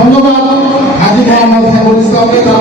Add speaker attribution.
Speaker 1: ধন্যবাদ। হাজি মোহাম্মদ সাইফুল ইসলামকে তার